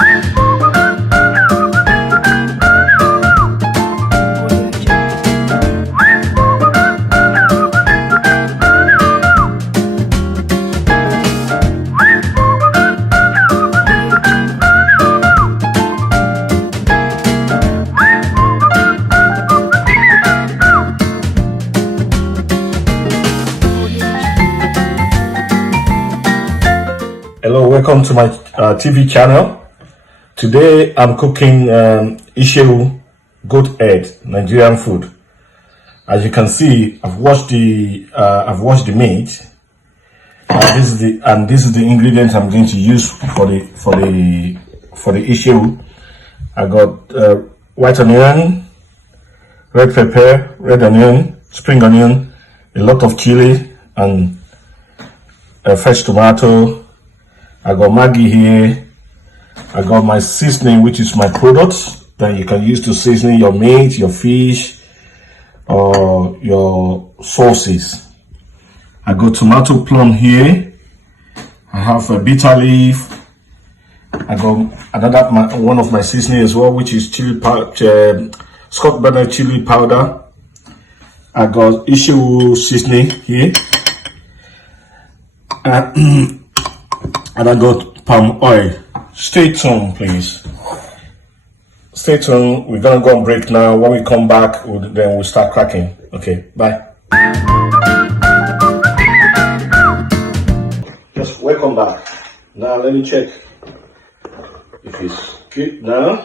Hello, welcome to my TV channel. Today I'm cooking Iseu goat head Nigerian food. As you can see, I've washed the meat. This is the ingredient I'm going to use for the Iseu. I got white onion, red pepper, red onion, spring onion, a lot of chili, and fresh tomato. I got Maggi here. I got my seasoning, which is my products that you can use to season your meat, your fish, or your sauces. I got tomato plum here. I have a bitter leaf. I got one of my seasoning as well, which is chili powder, Scotch bonnet chili powder. I got Iseu seasoning here. And I got palm oil. Stay tuned, please. Stay tuned. We're gonna go on break now. When we come back, then we'll start cracking. Okay, bye. Just welcome back. Now let me check if it's good now.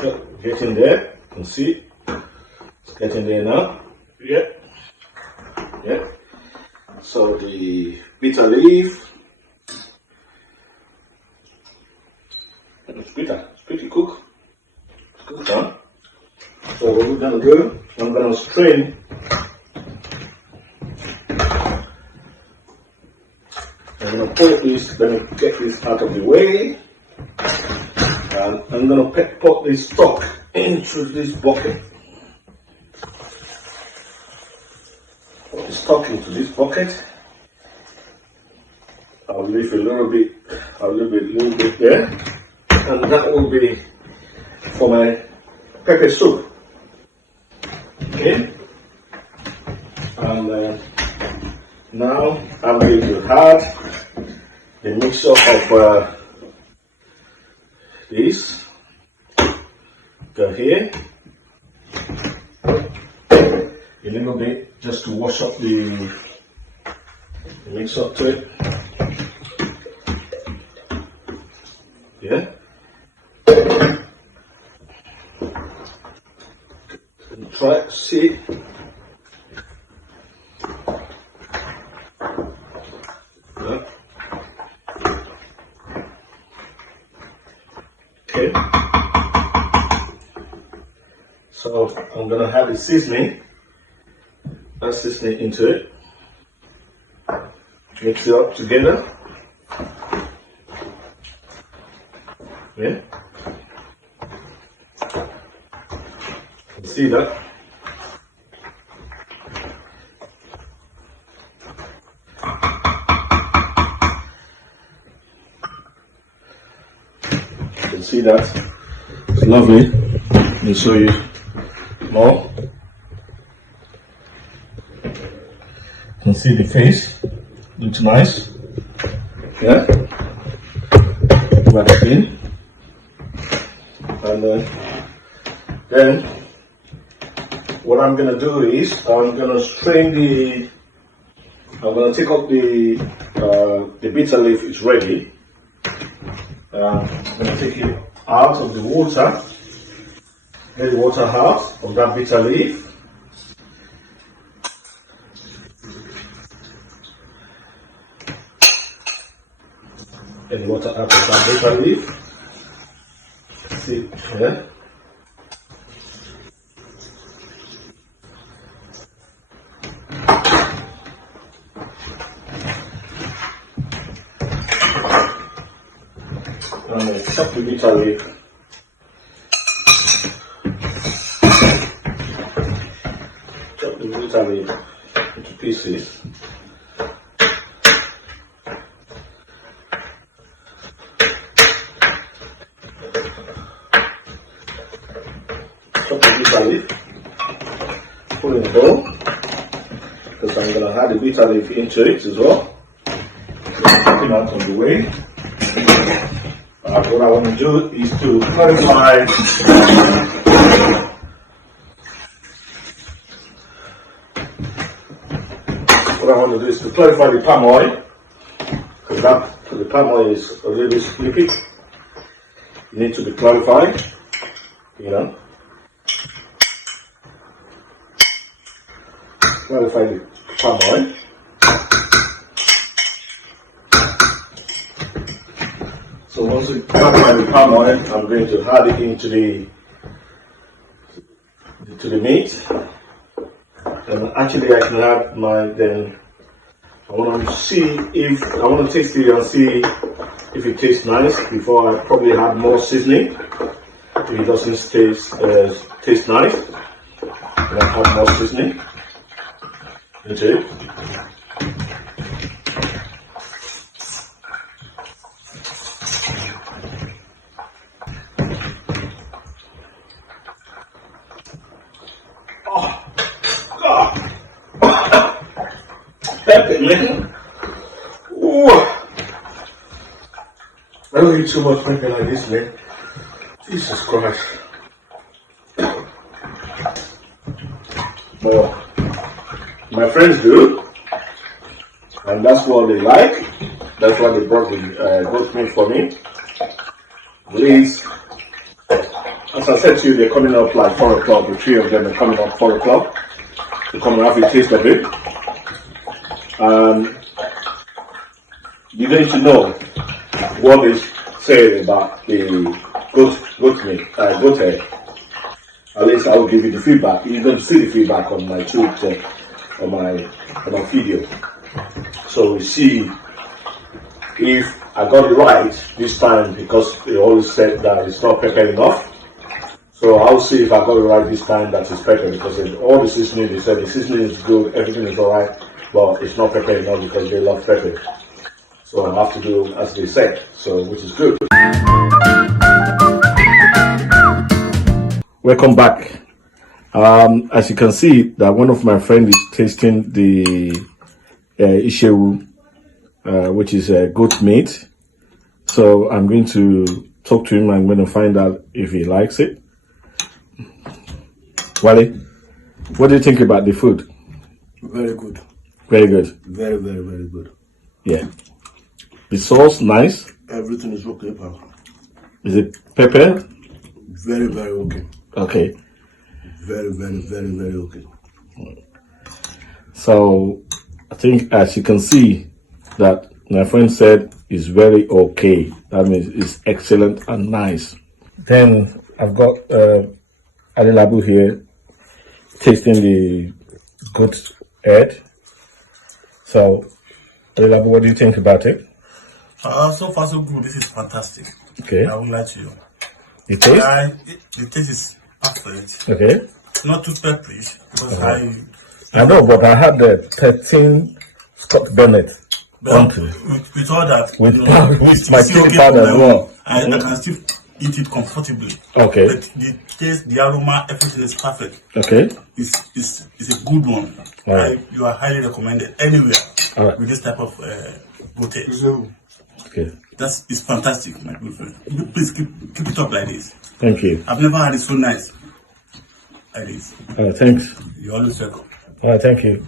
So, getting there. You can see it's getting there now. Yeah. So the bitter leaf, it's pretty cooked. It's cooked down. So what we're gonna do, I'm gonna strain. I'm gonna pour this. Let me get this out of the way, and I'm gonna put this stock into this bucket. Put the stock into this bucket. I'll leave a little bit there, and that will be for my pepper soup. Okay, and now I'm going to add the mixture of this. Go here. A little bit just to wash up the mix up to it. Yeah. And try to see. Yeah. Okay. So I'm gonna add the seasoning. Add seasoning into it. Mix it up together. Yeah. You see that? You can see that. It's lovely. Let me show you more. You can see the face, looks nice. Yeah, right in. And then what I'm gonna do is I'm gonna take out the bitter leaf is ready. I'm gonna take it out of the water. Get the water out of that bitter leaf. Get the water out of that bitter leaf. See here. I'm going to chop the bitter leaf. Chop the bitter leaf into pieces. add a bitter leaf into it as well. Taking out on the way. What I want to do is to clarify the palm oil, because the palm oil is a little bit slippery. It needs to be clarified, you know. Clarify the palm oil. So once we clarify the palm oil, I'm going to add it into the meat. And actually I can add I want to taste it and see if it tastes nice before I probably add more seasoning. If it doesn't taste nice, then I'll add more seasoning into it. Pepper, man. Ooh. I don't eat too much pepper like this, man. Jesus Christ. But my friends do, and that's what they like. That's why they brought the goat meat for me. Please, as I said to you, they're coming up like 4 o'clock. The 3 of them are coming up 4 o'clock. They come and have a taste of it. You're going to know what they say about the goat head. At least I will give you the feedback. You're going to see the feedback on my YouTube, on my video. So we see if I got it right this time, because they always said that it's not pepper enough. So I'll see if I got it right this time that it's pepper, because in all the seasoning, they said the seasoning is good, everything is alright, but it's not pepper enough because they love pepper. So I have to do as they said, so which is good. Welcome back. As you can see, that one of my friends is tasting the Iseu, which is goat meat. So I'm going to talk to him. I'm going to find out if he likes it. Wale, what do you think about the food? Very good. Very good. Very, very, very good. Yeah. The sauce, nice. Everything is okay, pal. Is it pepper? Very, very okay. Okay. Very, very, very, very okay. So, I think as you can see, that my friend said is very okay. That means it's excellent and nice. Then I've got Adelabu here tasting the goat head. So, Adelabu, what do you think about it? So far so good. This is fantastic. Okay. I would like to. The taste? The taste is perfect. Okay. Not too peppery because I know, but I had the 13 Scott bonnet. With all that, with my chili powder as well. I can still eat it comfortably. Okay. But the taste, the aroma, everything is perfect. Okay. It's a good one. Right. You are highly recommended anywhere Right. with this type of hotel. Okay. It's fantastic, my good friend. Please keep it up like this. Thank you. I've never had it so nice like this. Thanks. You're always welcome. Thank you.